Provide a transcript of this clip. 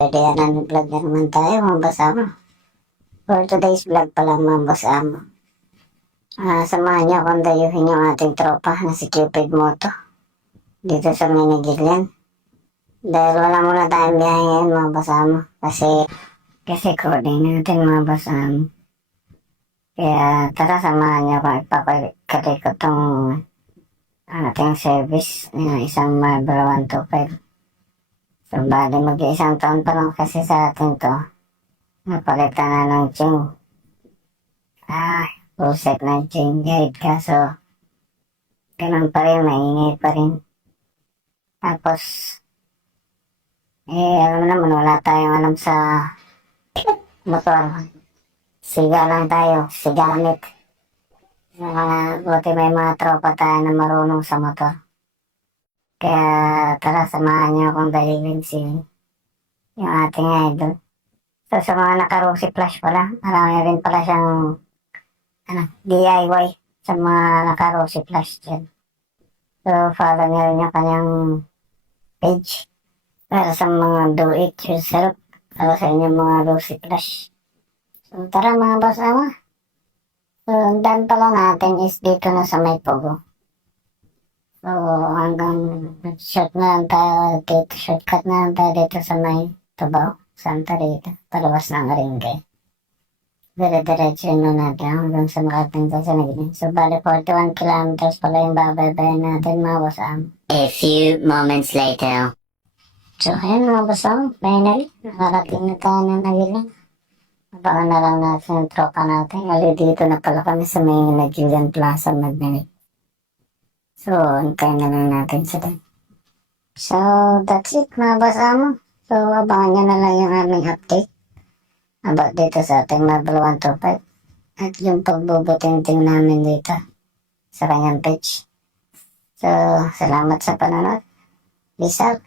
Pwede yan, vlog na naman tayo mga basama. For today's vlog pala mga basama. Samahan niyo akong dayuhin yung ating tropa na si Cupid Moto dito sa Minigilyan. Dahil wala muna tayong biyahe ngayon mga basama. Kasi coding natin mga basama. Kaya tara samahan niyo akong ipapakalikot tong ating service na isang Marlboro 125. So, bali mag-iisang taon pa lang kasi sa atin to. Napalitan na ng chain. Full set ng chain guide. Kaso, ganun pa rin, maingay pa rin. Tapos, alam naman, wala tayong alam sa motor. Siga lang tayo, sigamit. Buti may mga tropa tayo na marunong sa motor. Kaya tara, samahan niyo akong dalhin yung ating idol. So sa mga naka-Rosy Flash pala, marami rin pala siyang DIY sa mga naka-Rosy Flash dyan. So follow niyo rin yung kanyang page para sa mga do-it-yourself, para sa inyong mga Rosy Flash. So tara mga basama. So ang daan pala natin is dito na sa may Pogo. So, hanggang shortcut na lang tayo dito sa may Tubao, Santa Rita, palabas ng Aringay. Dire-diretso na natin hanggang sa makarating tayo sa Nagilin. So, bali 41 kilometers pala yung babaybayan natin mga basam. A few moments later. So, ayan mga basam, finally, nakarating na tayo ng Nagilin. Abangan na lang natin yung tropa natin. Kasi dito na pala kami sa may Nagilian Plaza Magnanig. So, antayin na lang natin sila. So, that's it mga basama. So, abangan nyo na lang yung aming update about dito sa ating Marlboro 125 at yung pagbubuting-ting namin dito sa kanyang page. So, salamat sa panonood. Peace out.